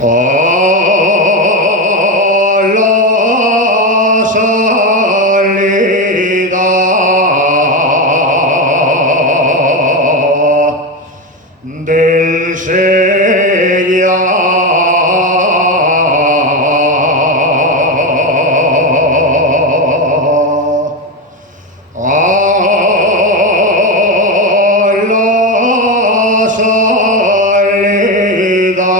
A la salida del Sellar, a la salida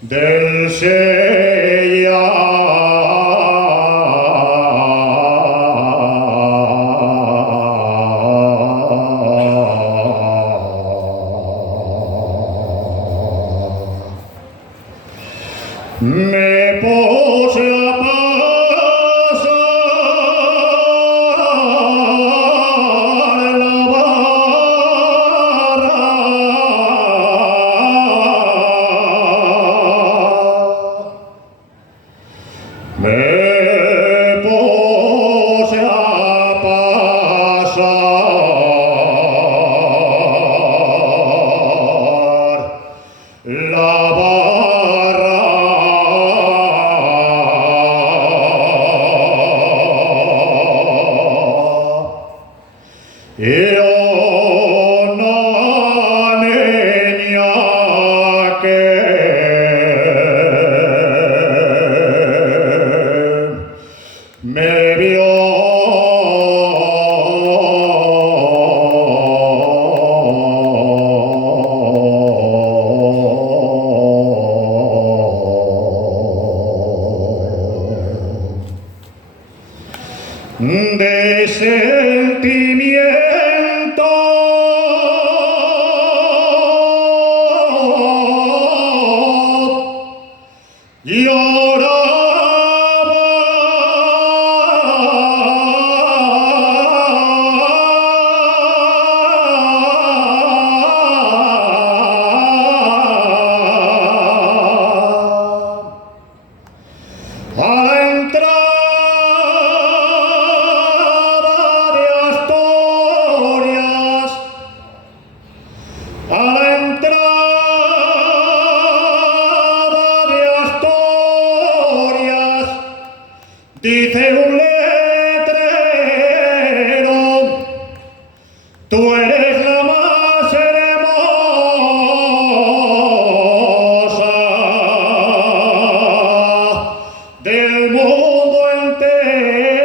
del me puse a pasar la barra, me puse a pasar la barra. E una niña que me vio de sentimiento lloraba, a la entrada de Asturias, a la entrada de Asturias, dice un letrero: tú eres la más hermosa del mundo entero.